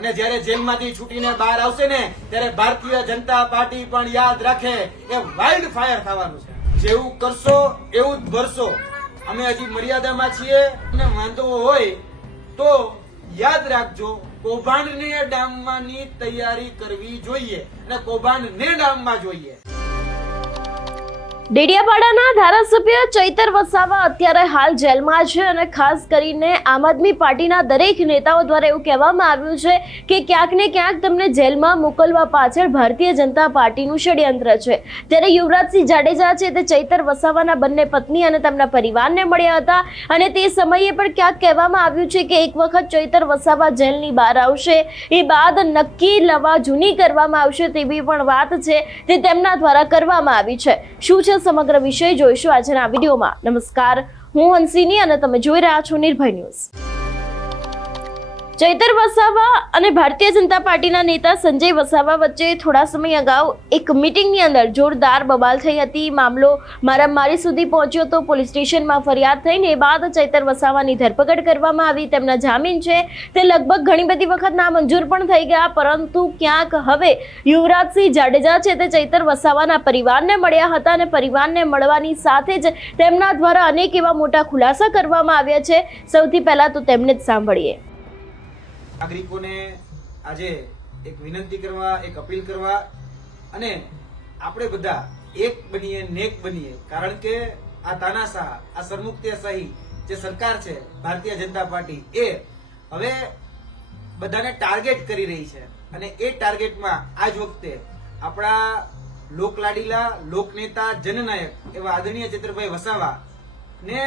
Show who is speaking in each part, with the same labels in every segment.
Speaker 1: અને જ્યારે જેલમાંથી છૂટીને બહાર આવશે ને ત્યારે ભારતીય જનતા પાર્ટી પણ યાદ રાખે એ વાઇલ્ડ ફાયર થવાનું છે જેવું કરશો એવું જ ભરશો અમે હજી મર્યાદામાં છીએ અને વાંધો હોય તો યાદ રાખજો કૌભાંડને ડામવાની તૈયારી કરવી જોઈએ અને કૌભાંડને ડામવા જોઈએ
Speaker 2: ડેડિયાપાડાના ધારાસભ્ય ચૈતર વસાવા અત્યારે હાલ જેલમાં છે અને ખાસ કરીને આમ આદમી પાર્ટીના દરેક નેતાઓ દ્વારા એવું કહેવામાં આવ્યું છે કે ક્યાંક ને ક્યાંક તમને જેલમાં મોકલવા પાછળ ભારતીય જનતા પાર્ટીનું ષડયંત્ર છે ત્યારે યુવરાજસિંહ જાડેજા છે તે ચૈતર વસાવાના બંને પત્ની અને તેમના પરિવારને મળ્યા હતા અને તે સમયે પણ ક્યાંક કહેવામાં આવ્યું છે કે એક વખત ચૈતર વસાવા જેલની બહાર આવશે એ બાદ નક્કી લવા જૂની કરવામાં આવશે તેવી પણ વાત છે તે તેમના દ્વારા કરવામાં આવી છે શું છે સમગ્ર વિષય જોઈશું આજના વિડીયોમાં નમસ્કાર હું હંસિની અને તમે જોઈ રહ્યા છો નિર્ભય ન્યૂઝ ચૈતર વસાવા અને ભારતીય જનતા પાર્ટીના નેતા સંજય વસાવા વચ્ચે થોડા સમય અગાઉ એક મિટિંગની અંદર જોરદાર બબાલ થઈ હતી મામલો મારા મારી સુધી પહોંચ્યો તો પોલીસ સ્ટેશનમાં ફરિયાદ થઈને એ બાદ ચૈતર વસાવાની ધરપકડ કરવામાં આવી તેમના જામીન છે તે લગભગ ઘણી બધી વખત નામંજૂર પણ થઈ ગયા પરંતુ ક્યાંક હવે યુવરાજસિંહ જાડેજા છે તે ચૈતર વસાવાના પરિવારને મળ્યા હતા અને પરિવારને મળવાની સાથે જ તેમના દ્વારા અનેક એવા મોટા ખુલાસા કરવામાં આવ્યા છે સૌથી પહેલાં તો તેમને જ સાંભળીએ
Speaker 1: નાગરિકોને આજે એક વિનંતી કરવા એક અપીલ કરવા અને આપણે બધા એક બનીએ નેક બનીએ કારણ કે આ તાનાશાહ આ સરમુક્તિયાશાહી જે સરકાર છે ભારતીય જનતા પાર્ટી એ હવે બધાને ટાર્ગેટ કરી રહી છે અને એ ટાર્ગેટમાં આ જ વખતે આપણા લોકલાડીલા લોકનેતા જનનાયક એવા આદરણીય ચેતરભાઈ વસાવા ને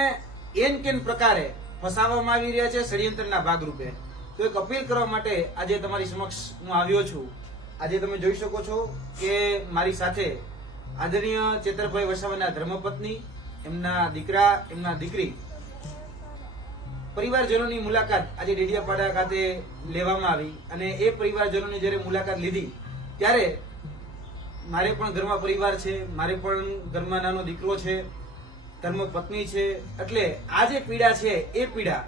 Speaker 1: એન કેન પ્રકારે ફસાવવામાં આવી રહ્યા છે ષડયંત્રના ભાગરૂપે તો એક અપીલ કરવા માટે આજે તમારી સમક્ષ હું આવ્યો છું આજે તમે જોઈ શકો છો કે મારી સાથે આદરણીય ચેતરભાઈ વસાવાના ધર્મપત્ની એમના દીકરા એમના દીકરી પરિવારજનોની મુલાકાત આજે ડેડિયાપાડા ખાતે લેવામાં આવી અને એ પરિવારજનોની જ્યારે મુલાકાત લીધી ત્યારે મારે પણ ઘરમાં પરિવાર છે મારે પણ ઘરમાં નાનો દીકરો છે ધર્મ પત્ની છે એટલે આ જે પીડા છે એ પીડા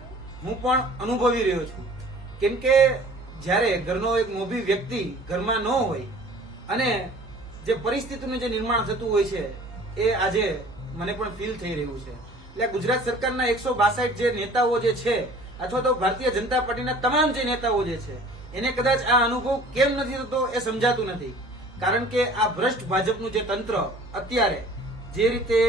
Speaker 1: હું પણ અનુભવી રહ્યો છું કેમ કે જ્યારે ઘરનો એક મોભી વ્યક્તિ ઘરમાં ન હોય અને જે પરિસ્થિતિનું જે નિર્માણ થતું હોય છે એ આજે મને પણ ફીલ થઈ રહ્યું છે એટલે ગુજરાત સરકારના એકસો બાસઠ જે નેતાઓ જે છે અથવા તો ભારતીય જનતા પાર્ટીના તમામ જે નેતાઓ જે છે એને કદાચ આ અનુભવ કેમ નથી થતો એ સમજાતું નથી કારણ કે આ ભ્રષ્ટ ભાજપનું જે તંત્ર અત્યારે જે રીતે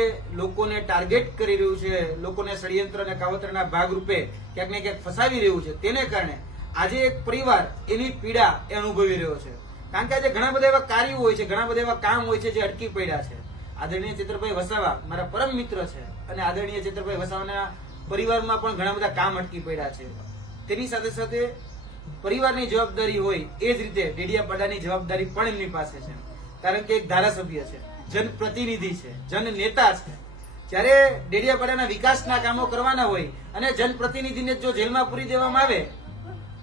Speaker 1: લોકોને ટાર્ગેટ કરી રહ્યું છે લોકોને ષડયંત્ર અને કાવતરના ભાગરૂપે ક્યાંક ને ક્યાંક ફસાવી રહ્યું છે તેને કારણે આજે એક પરિવાર એની પીડા એ અનુભવી રહ્યો છે કારણ કે આજે ઘણા બધા એવા કાર્યો હોય છે ઘણા બધા એવા કામ હોય છે જે અટકી પડ્યા છે આદરણીય ચિત્રભાઈ વસાવા મારા પરમ મિત્ર છે અને આદરણીય ચિત્રભાઈ વસાવાના પરિવારમાં પણ ઘણા બધા કામ અટકી પડ્યા છે તેની સાથે સાથે પરિવારની જવાબદારી હોય એ જ રીતે ડેડિયાપાડાની જવાબદારી પણ એમની પાસે છે કારણ કે એક ધારાસભ્ય છે જનપ્રતિનિધિ છે જન નેતા છે જ્યારે ડેડિયાપાડાના વિકાસના કામો કરવાના હોય અને જનપ્રતિનિધિને જો જેલમાં પૂરી દેવામાં આવે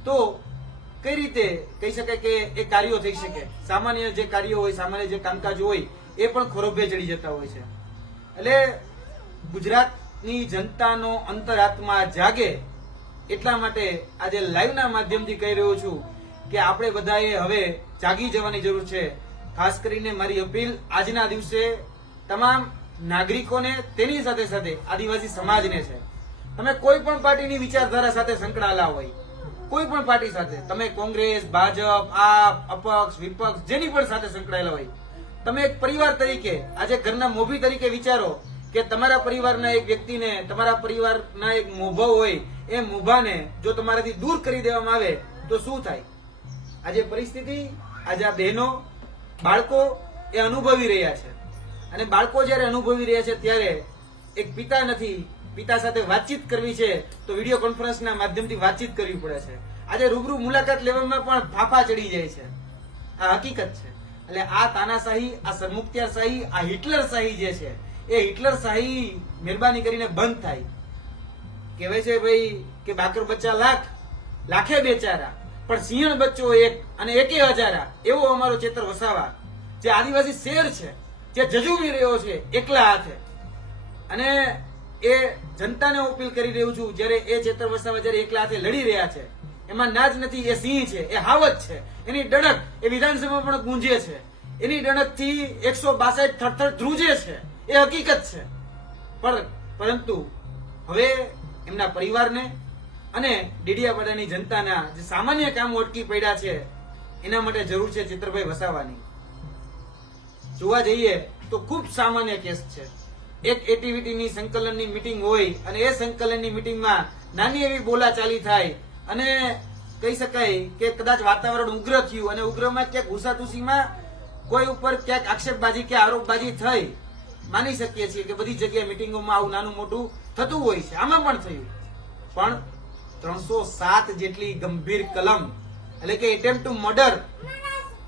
Speaker 1: તો કઈ રીતે કહી શકાય કે એ કાર્યો થઈ શકે સામાન્ય જે કાર્યો હોય સામાન્ય જે કામકાજ હોય એ પણ ખોરોભે ચડી જતા હોય છે એટલે ગુજરાતની જનતાનો અંતરાત્મા જાગે એટલા માટે આજે લાઈવના માધ્યમથી કહી રહ્યો છું કે આપણે બધાએ હવે જાગી જવાની જરૂર છે ખાસ કરીને મારી અપીલ આજના દિવસે તમામ નાગરિકોને તેની સાથે સાથે આદિવાસી સમાજને છે તમે કોઈ પણ પાર્ટીની વિચારધારા સાથે સંકળાયેલા હોય કોઈ પણ પાર્ટી સાથે તમે કોંગ્રેસ ભાજપ આપ અપક્ષ વિપક્ષ જેની પણ સાથે સંકળાયેલા હોય તમે એક પરિવાર તરીકે આજે ઘરના મોભી તરીકે વિચારો કે તમારા પરિવારના એક વ્યક્તિને તમારા પરિવારના એક મોભો હોય એ મોભાને જો તમારાથી દૂર કરી દેવામાં આવે તો શું થાય આજે પરિસ્થિતિ આજે આ બહેનો બાળકો એ અનુભવી રહ્યા છે અને બાળકો જ્યારે અનુભવી રહ્યા છે ત્યારે એક પિતા નથી પિતા સાથે વાતચીત કરવી છે તો વિડીયો કોન્ફરન્સના માધ્યમથી વાતચીત કરવી પડે છે આજે રૂબરૂ મુલાકાત લેવામાં પણ ફાફા ચડી જાય છે આ હકીકત છે એટલે આ તાનાશાહી આ સરમુખત્યારશાહી આ હિટલર શાહી જે છે એ હિટલર શાહી મહેરબાની કરીને બંધ થાય કહેવાય છે ભાઈ કે બાકર બચ્ચા લાખ લાખે બેચારા પણ સિંહણ બચ્ચો એક અને એકે હજારા એવો અમારો ચેતર વસાવા જે આદિવાસી શેર છે જે જજુમી રહ્યો છે એકલા હાથે અને એ જનતાને અપીલ કરી રહ્યું છું જ્યારે એ ચેતર વસાવા જ્યારે એકલા હાથે લડી રહ્યા છે એમાં નાજ નથી એ સિંહ છે એ હાવત છે એની ડણક એ વિધાનસભામાં પણ ગુંજે છે એની ડણકથી એકસો બાસઠ થરથર ધ્રુજે છે એ હકીકત છે પણ પરંતુ હવે એમના પરિવારને અને ડીડિયાપાડાની જનતાના જે સામાન્ય કામ અટકી પડ્યા છે એના માટે જરૂર છે ચિત્રભાઈ વસાવાની જોવા જઈએ તો ખૂબ સામાન્ય કેસ છે એક એટીવીટીની સંકલનની મિટિંગ હોય અને એ સંકલનની મિટિંગમાં નાની એવી બોલાચાલી થાય અને કહી શકાય કે કદાચ વાતાવરણ ઉગ્ર થયું અને ઉગ્રમાં ક્યાંક ઘુસાઘુસીમાં કોઈ ઉપર ક્યાંક આક્ષેપબાજી કે આરોપબાજી થઈ માની શકીએ છીએ કે બધી જગ્યાએ મિટિંગોમાં આવું નાનું મોટું થતું હોય છે આમાં પણ થયું પણ ત્રણસો સાત જેટલી ગંભીર કલમ એટલે કે એટેમ્પ ટુ મર્ડર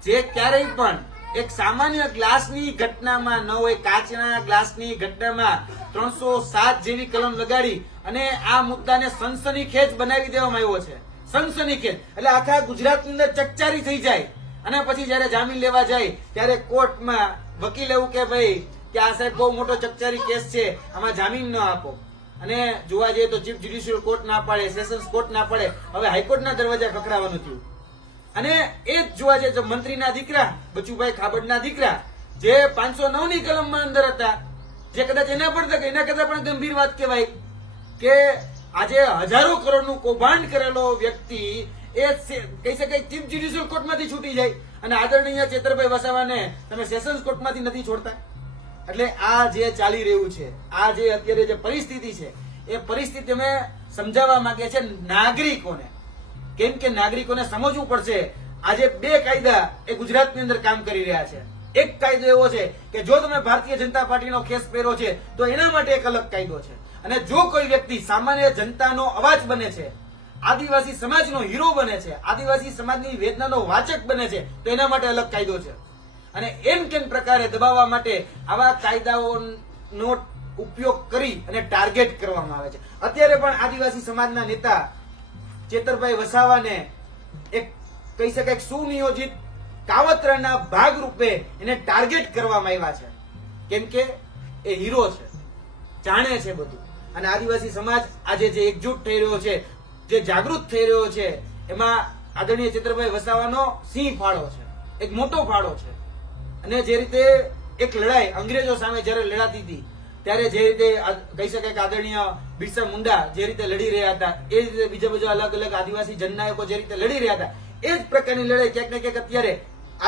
Speaker 1: જે ક્યારેય પણ એક સામાન્ય ગ્લાસની ઘટનામાં ન હોય કાચના ગ્લાસની ઘટનામાં ત્રણસો સાત જેવી કલમ લગાડી અને આ મુદ્દાને સનસની સનસનીખેજ બનાવી દેવામાં આવ્યો છે સનસની સનસનીખેજ એટલે આખા ગુજરાતની અંદર ચકચારી થઈ જાય અને પછી જયારે જામીન લેવા જાય ત્યારે કોર્ટમાં વકીલ એવું કે ભાઈ કે આ સાહેબ બહુ મોટો ચકચારી કેસ છે આમાં જામીન ન આપો અને જોવા જઈએ તો ચીફ જ્યુડિશિયલ કોર્ટ ના પાડે સેશન્સ કોર્ટ ના પાડે હવે હાઈકોર્ટના દરવાજા ખખડાવવાનું થયું અને એ જ જોવા જાય મંત્રીના દીકરા બચુભાઈ ખાબડના દીકરા જે પાંચસો નવ ની કલમમાં અંદર હતા જે કદાચ એના પર એના કરતા પણ ગંભીર વાત કહેવાય કે આજે હજારો કરોડનું કૌભાંડ કરેલો વ્યક્તિ એ કહી શકાય ચીફ જ્યુડિશિયલ કોર્ટમાંથી છૂટી જાય અને આદરણીય ચેતરભાઈ વસાવાને તમે સેશન્સ કોર્ટમાંથી નથી છોડતા એટલે આ જે ચાલી રહ્યું છે આ જે અત્યારે જે પરિસ્થિતિ છે એ પરિસ્થિતિ અમે સમજાવવા માંગીએ છીએ નાગરિકોને કેમ કે નાગરિકોને સમજવું પડશે આજે બે કાયદા એ ગુજરાતની અંદર કામ કરી રહ્યા છે એક કાયદો એવો છે કે જો તમે ભારતીય જનતા પાર્ટીનો કેસ પહેરો છે તો એના માટે એક અલગ કાયદો છે અને જો કોઈ વ્યક્તિ સામાન્ય જનતાનો અવાજ બને છે આદિવાસી સમાજનો હીરો બને છે આદિવાસી સમાજની વેદનાનો વાચક બને છે તો એના માટે અલગ કાયદો છે અને એમ કેમ પ્રકારે દબાવવા માટે આવા કાયદાઓનો ઉપયોગ કરી અને ટાર્ગેટ કરવામાં આવે છે અત્યારે પણ આદિવાસી સમાજના નેતા ચેતરભાઈ વસાવાને એક કહી શકાય સુનિયોજિત કાવતરાના ભાગરૂપે એને ટાર્ગેટ કરવામાં આવ્યા છે કેમ કે એ હીરો છે જાણે છે બધું અને આદિવાસી સમાજ આજે જે એકજૂટ થઈ રહ્યો છે જે જાગૃત થઈ રહ્યો છે એમાં આદરણીય ચિત્રભાઈ વસાવાનો સિંહ ફાળો છે એક મોટો ફાળો છે અને જે રીતે એક લડાઈ અંગ્રેજો સામે જ્યારે લડાતી હતી ત્યારે જે રીતે કહી શકાય કે આદરણીય બિરસા મુંડા જે રીતે લડી રહ્યા હતા એ રીતે બીજા બધા અલગ અલગ આદિવાસી જનનાયકો જે રીતે લડી રહ્યા હતા એ જ પ્રકારની લડાઈ ક્યાંક ને ક્યાંક અત્યારે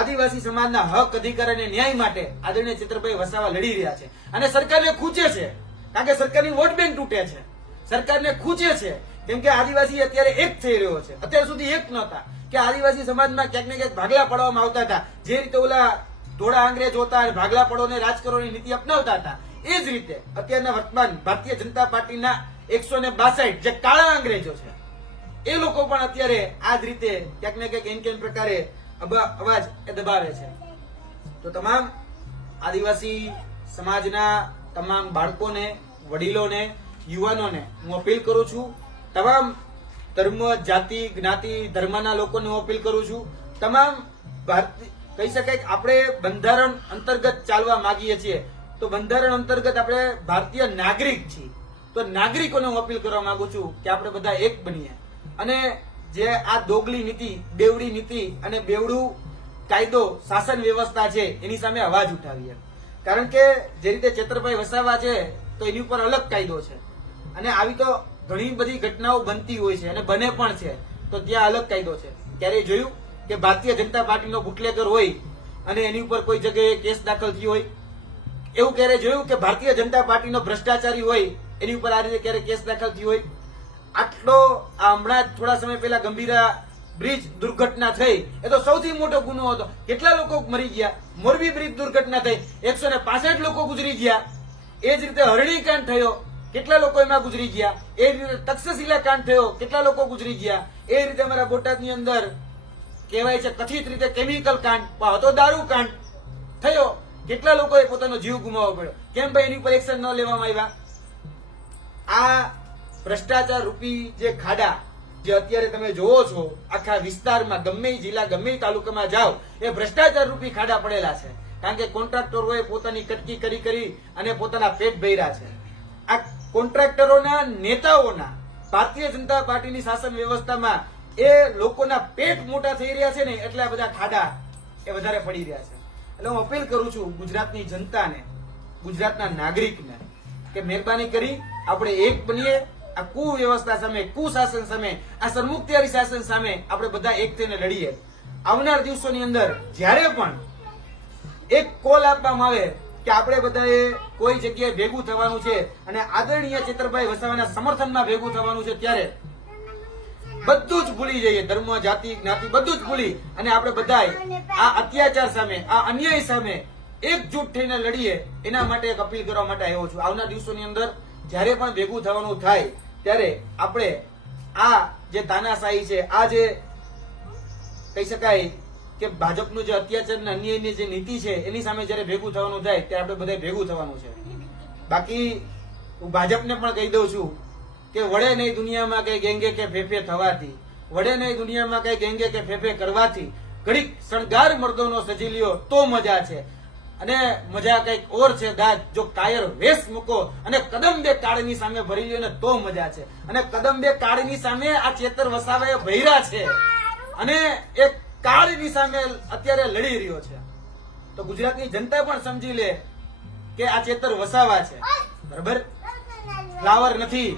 Speaker 1: આદિવાસી સમાજના હક અધિકાર અને ન્યાય માટે આદરણીય ચિત્રભાઈ વસાવા લડી રહ્યા છે અને સરકારને ખૂચે છે કારણ કે સરકારની વોટ બેંક તૂટે છે સરકારને ખૂચે છે કેમ કે આદિવાસી અત્યારે એક થઈ રહ્યો છે અત્યાર સુધી એક નહોતા કે આદિવાસી સમાજમાં ક્યાંક ને ક્યાંક ભાગલા પડવામાં આવતા હતા જે રીતે ઓલા ધોળા અંગ્રેજ હતા ભાગલા પડોને રાજકરોની નીતિ અપનાવતા હતા એ જ રીતે અત્યારના વર્તમાન ભારતીય જનતા પાર્ટીના એકસો ને બાસઠ જે કાળા અંગ્રેજો છે એ લોકો પણ અત્યારે આ જ રીતે ક્યાંક ને ક્યાંક એન કેન પ્રકારે અવાજ એ દબાવે છે તો તમામ આદિવાસી સમાજના તમામ બાળકોને વડીલોને યુવાનોને હું અપીલ કરું છું તમામ ધર્મ જાતિ જ્ઞાતિ ધર્મના લોકોને હું અપીલ કરું છું તમામ ભારતીય કહી શકાય આપણે બંધારણ અંતર્ગત ચાલવા માગીએ છીએ તો બંધારણ અંતર્ગત આપણે ભારતીય નાગરિક છીએ તો નાગરિકોને હું અપીલ કરવા માંગુ છું કે આપણે બધા એક બનીએ અને જે આ દોગલી નીતિ બેવડી નીતિ અને બેવડું કાયદો શાસન વ્યવસ્થા છે એની સામે અવાજ ઉઠાવીએ કારણ કે જે રીતે ચેતરભાઈ વસાવા છે તો એની ઉપર અલગ કાયદો છે અને આવી તો ઘણી બધી ઘટનાઓ બનતી હોય છે અને બને પણ છે તો ત્યાં અલગ કાયદો છે ક્યારેય જોયું કે ભારતીય જનતા પાર્ટીનો બુટલેગર હોય અને એની ઉપર કોઈ જગ્યાએ કેસ દાખલ થયો હોય એવું ક્યારે જોયું કે ભારતીય જનતા પાર્ટીનો ભ્રષ્ટાચારી હોય એની ઉપર આ રીતે ક્યારે કેસ દાખલ થયો હોય આટલો હમણાં થોડા સમય પહેલા ગંભીરા બ્રિજ દુર્ઘટના થઈ એ તો સૌથી મોટો ગુનો હતો કેટલા લોકો મરી ગયા મોરબી બ્રિજ દુર્ઘટના થઈ એકસો ને પાસઠ લોકો ગુજરી ગયા એ જ રીતે હરણીકાંડ થયો કેટલા લોકો એમાં ગુજરી ગયા એ રીતે તક્ષશિલા કાંડ થયો કેટલા લોકો ગુજરી ગયા એ રીતે અમારા બોટાદની અંદર કહેવાય છે કથિત રીતે કેમિકલ કાંડ હતો દારૂ કાંડ થયો કેટલા લોકોએ પોતાનો જીવ ગુમાવવો પડ્યો કેમ ભાઈ એની ઉપર એક્શન ન લેવામાં આવ્યા આ ભ્રષ્ટાચાર રૂપી જે ખાડા જે અત્યારે તમે જોવો છો આખા વિસ્તારમાં ગમે જિલ્લા ગમે તાલુકામાં જાઓ એ ભ્રષ્ટાચાર રૂપી ખાડા પડેલા છે કારણ કે કોન્ટ્રાક્ટરોએ પોતાની કટકી કરી કરી અને પોતાના પેટ ભર્યા છે આ કોન્ટ્રાક્ટરોના નેતાઓના ભારતીય જનતા પાર્ટીની શાસન વ્યવસ્થામાં એ લોકોના પેટ મોટા થઈ રહ્યા છે ને એટલા બધા ખાડા એ વધારે પડી રહ્યા છે એટલે હું અપીલ કરું છું ગુજરાતની જનતાને ગુજરાતના નાગરિકને કે મહેરબાની કરી આપણે એક બનીએ આ કુવ્યવસ્થા સામે કુશાસન સામે આ સન્મુક્તિયારી શાસન સામે આપણે બધા એક થઈને લડીએ આવનાર દિવસોની અંદર જ્યારે પણ એક કોલ આપવામાં આવે કે આપણે બધાએ કોઈ જગ્યાએ ભેગું થવાનું છે અને આદરણીય ચેતરભાઈ વસાવાના સમર્થનમાં ભેગું થવાનું છે ત્યારે બધું જ ભૂલી જઈએ ધર્મ જાતિ જ્ઞાતિ બધું જ ભૂલી અને આપણે બધાય આ અત્યાચાર સામે આ અન્યાય સામે એકજૂટ થઈને લડીએ એના માટે એક અપીલ કરવા માટે આવ્યો છું આવના દિવસોની અંદર જ્યારે પણ ભેગું થવાનું થાય ત્યારે આપણે આ જે તાનાશાહી છે આ જે કહી શકાય કે ભાજપનું જે અત્યાચાર અને અન્યાયની જે નીતિ છે એની સામે જ્યારે ભેગું થવાનું થાય ત્યારે આપણે બધા ભેગું થવાનું છે બાકી હું ભાજપને પણ કહી દઉં છું કે વડે નહીં દુનિયામાં કઈ ગેંગે કે ફેફે થવાથી વડે નહીં દુનિયામાં કઈ ગેંગે કે ફેફે કરવાથી ઘડીક શણગાર મર્દોનો સજી લ્યો તો મજા છે અને મજા કઈક ઓર છે દાદ જો કાયર વેશ મૂકો અને કદમ બે કાળની સામે ભરી લ્યો ને તો મજા છે અને કદમ બે કાળની સામે આ ચેતર વસાવાએ ભૈરા છે અને એ કાળની સામે અત્યારે લડી રહ્યો છે તો ગુજરાતની જનતા પણ સમજી લે કે આ ચેતર વસાવા છે બરાબર ફ્લાવર નથી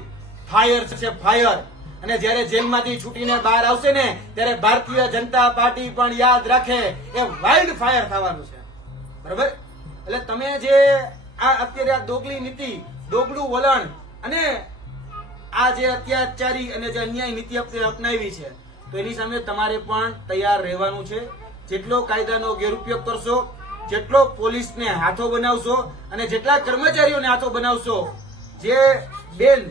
Speaker 1: ફાયર છે ફાયર અને જ્યારે જેલમાંથી છૂટીને બહાર આવશે ને ત્યારે ભારતીય જનતા પાર્ટી પણ યાદ રાખે એ વાઇલ્ડ ફાયર થવાનું છે બરાબર એટલે તમે જે આ અત્યારે આ ડોગલી નીતિ ડોગલું વલણ અને આ જે અત્યાચારી અને જે અન્યાય નીતિ અપનાવી છે તો એની સામે તમારે પણ તૈયાર રહેવાનું છે જેટલો કાયદાનો ગેરઉપયોગ કરશો જેટલો પોલીસને હાથો બનાવશો અને જેટલા કર્મચારીઓને હાથો બનાવશો જે બેન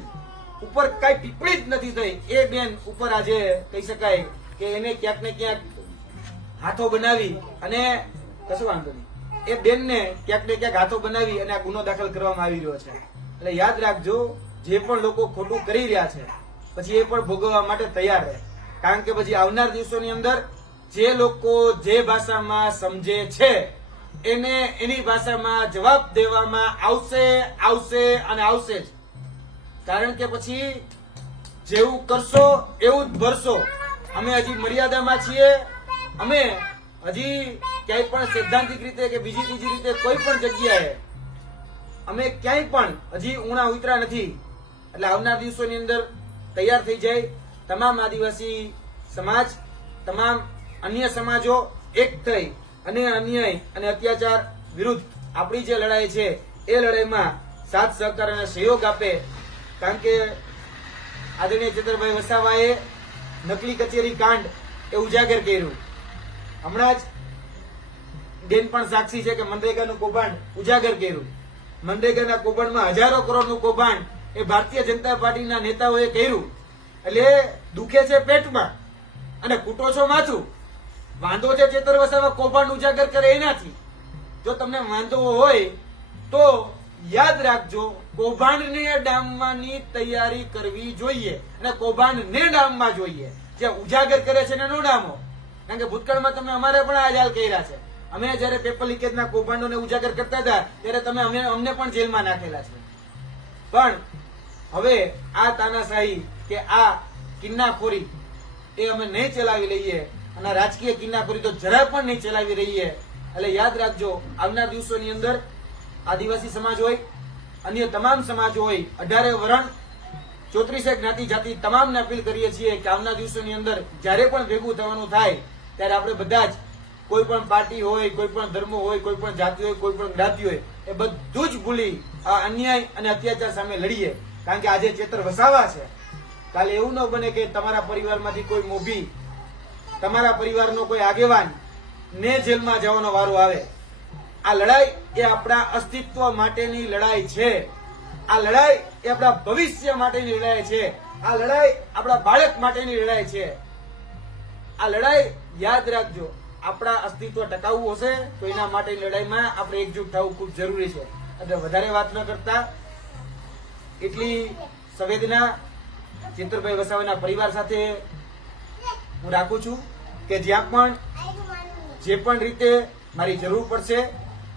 Speaker 1: ઉપર કઈ પીપળી જ નથી થઈ એ બેન ઉપર આજે કહી શકાય કે એને ક્યાંક ને ક્યાંક હાથો બનાવી અને કશું વાંધો નહીં એ બેનને ક્યાંક ને ક્યાંક હાથો બનાવી અને આ ગુનો દાખલ કરવામાં આવી રહ્યો છે એટલે યાદ રાખજો જે પણ લોકો ખોટું કરી રહ્યા છે પછી એ પણ ભોગવવા માટે તૈયાર રહે કારણ કે પછી આવનાર દિવસોની અંદર જે લોકો જે ભાષામાં સમજે છે એને એની ભાષામાં જવાબ દેવામાં આવશે આવશે અને આવશે જ કારણ કે પછી જેવું કરશો એવું જ ભરશો અમે હજી મર્યાદામાં છીએ અમે હજી ક્યાંય પણ સૈદ્ધાંતિક રીતે કે બીજી ત્રીજી રીતે કોઈ પણ જગ્યાએ અમે ક્યાંય પણ હજી ઉણા ઉતરા નથી એટલે આવનાર દિવસોની અંદર તૈયાર થઈ જાય તમામ આદિવાસી સમાજ તમામ અન્ય સમાજો એક થઈ અને અન્યાય અને અત્યાચાર વિરુદ્ધ આપણી જે લડાઈ છે એ લડાઈમાં સાથ સહકાર અને સહયોગ આપે કારણ કે આદરણીય ચેતરભાઈ વસાવાએ નકલી કચેરી કાંડ એ ઉજાગર કર્યું હમણાં જ બેન પણ સાક્ષી છે કે મનરેગાનું કૌભાંડ ઉજાગર કર્યું મનરેગાના કૌભાંડમાં હજારો કરોડનું કૌભાંડ એ ભારતીય જનતા પાર્ટીના નેતાઓએ કર્યું એટલે દુખે છે પેટમાં અને કૂટો છો માથું વાંધો છે ચેતર વસાવા કૌભાંડ ઉજાગર કરે એનાથી જો તમને વાંધો હોય તો યાદ રાખજો કૌભાંડને ડામવાની તૈયારી કરવી જોઈએ અને કૌભાંડ ને ડામવા જોઈએ જે ઉજાગર કરે છે એનો ડામો કારણ કે ભૂતકાળમાં તમે અમારે પણ આ હાલ કર્યા છે અમે જયારે પેપર લીકેજના કૌભાંડોને ઉજાગર કરતા હતા ત્યારે તમે અમે અમને પણ જેલમાં નાખેલા છે પણ હવે આ તાનાશાહી કે આ કિન્નાખોરી એ અમે નહીં ચલાવી લઈએ અને રાજકીય કિન્નાખોરી તો જરા પણ નહીં ચલાવી રહીએ એટલે યાદ રાખજો આવનાર દિવસોની અંદર આદિવાસી સમાજ હોય અન્ય તમામ સમાજ હોય અઢારે વરણ ચોત્રીસે જ્ઞાતિ જાતિ તમામને અપીલ કરીએ છીએ કે આવના દિવસોની અંદર જ્યારે પણ ભેગું થવાનું થાય ત્યારે આપણે બધા જ કોઈ પણ પાર્ટી હોય કોઈ પણ ધર્મ હોય કોઈ પણ જાતિ હોય કોઈ પણ જ્ઞાતિ હોય એ બધું જ ભૂલી આ અન્યાય અને અત્યાચાર સામે લડીએ કારણ કે આજે ચેતર વસાવા છે કાલે એવું ન બને કે તમારા પરિવારમાંથી કોઈ મોભી તમારા પરિવારનો કોઈ આગેવાન ને જેલમાં જવાનો વારો આવે આ લડાઈ એ આપણા અસ્તિત્વ માટેની લડાઈ છે આ લડાઈ એ આપણા ભવિષ્ય માટેની લડાઈ છે આ લડાઈ આપણા બાળક માટેની લડાઈ છે આ લડાઈ યાદ રાખજો આપણા અસ્તિત્વ ટકાવવું હશે તો એના માટે લડાઈમાં આપણે એકજૂટ થવું ખૂબ જરૂરી છે એટલે વધારે વાત ન કરતા એટલી સંવેદના ચિત્રભાઈ વસાવાના પરિવાર સાથે હું રાખું છું કે જ્યાં પણ જે પણ રીતે મારી જરૂર પડશે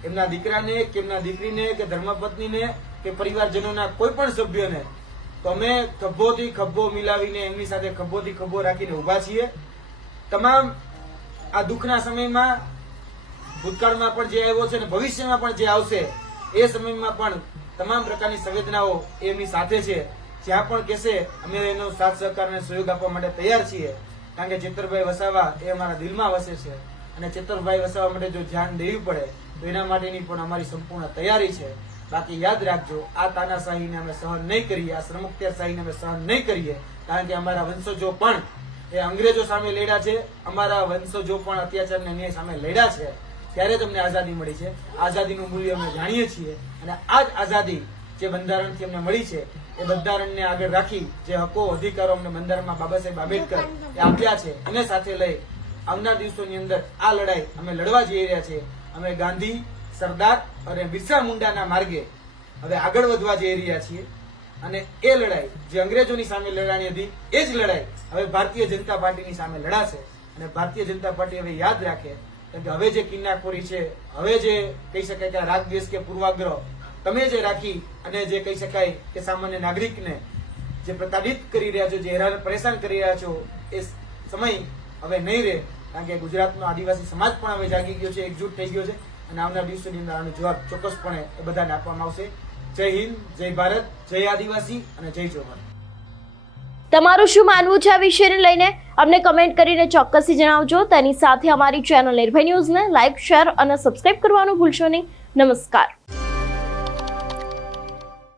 Speaker 1: એમના દીકરાને કે એમના દીકરીને કે ધર્મપત્નીને કે પરિવારજનોના કોઈ પણ સભ્યને અમે ખભોથી ખભો મિલાવીને એમની સાથે ખભોથી ખભો રાખીને ઊભા છીએ તમામ આ દુઃખના સમયમાં ભૂતકાળમાં પણ જે આવ્યો છે અને ભવિષ્યમાં પણ જે આવશે એ સમયમાં પણ તમામ પ્રકારની સંવેદનાઓ એમની સાથે છે જ્યાં પણ કહેશે અમે એનો સાથ સહકાર અને સહયોગ આપવા માટે તૈયાર છીએ કારણ કે ચેતરભાઈ વસાવા એ અમારા દિલમાં વસે છે અને ચેતરભાઈ વસાવા માટે જો ધ્યાન દેવી પડે તો એના માટેની પણ અમારી સંપૂર્ણ તૈયારી છે બાકી યાદ રાખજો આ તાનાશાહીને અમે સહન નહીં કરીએ આ શ્રમુક્ત્યાશાહીને અમે સહન નહીં કરીએ કારણ કે અમારા વંશજો પણ એ અંગ્રેજો સામે લડ્યા છે અમારા વંશજો પણ અત્યાચારને અન્યાય સામે લડ્યા છે ત્યારે તમને આઝાદી મળી છે આઝાદીનું મૂલ્ય અમે જાણીએ છીએ અને આ જ આઝાદી જે બંધારણથી અમને મળી છે એ બંધારણને આગળ રાખી જે હકો અધિકારો અમને બંધારણમાં બાબા સાહેબ આંબેડકર એ આપ્યા છે અને સાથે લઈ આવનાર દિવસોની અંદર આ લડાઈ અમે લડવા જઈ રહ્યા છીએ અમે ગાંધી સરદાર અને બિરસા મુંડાના માર્ગે હવે આગળ વધવા જઈ રહ્યા છીએ અને એ લડાઈ જે અંગ્રેજોની સામે લડાણી હતી એ જ લડાઈ હવે ભારતીય જનતા પાર્ટીની સામે લડાશે અને ભારતીય જનતા પાર્ટી હવે યાદ રાખે કે હવે જે કિન્નાખોરી છે હવે જે કહી શકાય કે રાગ દેશ કે પૂર્વાગ્રહ તમે જે રાખી અને જે કહી શકાય કે સામાન્ય નાગરિકને જે પ્રતાડિત કરી રહ્યા છો જે હેરાન પરેશાન કરી રહ્યા છો એ સમય હવે નહીં રહે કારણ કે ગુજરાતનો આદિવાસી સમાજ પણ હવે જાગી ગયો છે એકજૂટ થઈ ગયો છે અને આવનાર દિવસોની અંદર આનો જવાબ ચોક્કસપણે એ બધાને આપવામાં આવશે જય હિન્દ જય ભારત જય આદિવાસી અને જય ચોમાન તમારું શું માનવું છે આ વિષયને લઈને અમને કમેન્ટ કરીને ચોક્કસથી જણાવજો તેની સાથે અમારી ચેનલ નિર્ભય ન્યૂઝને લાઇક શેર અને સબસ્ક્રાઇબ કરવાનું ભૂલશો નહીં નમસ્કાર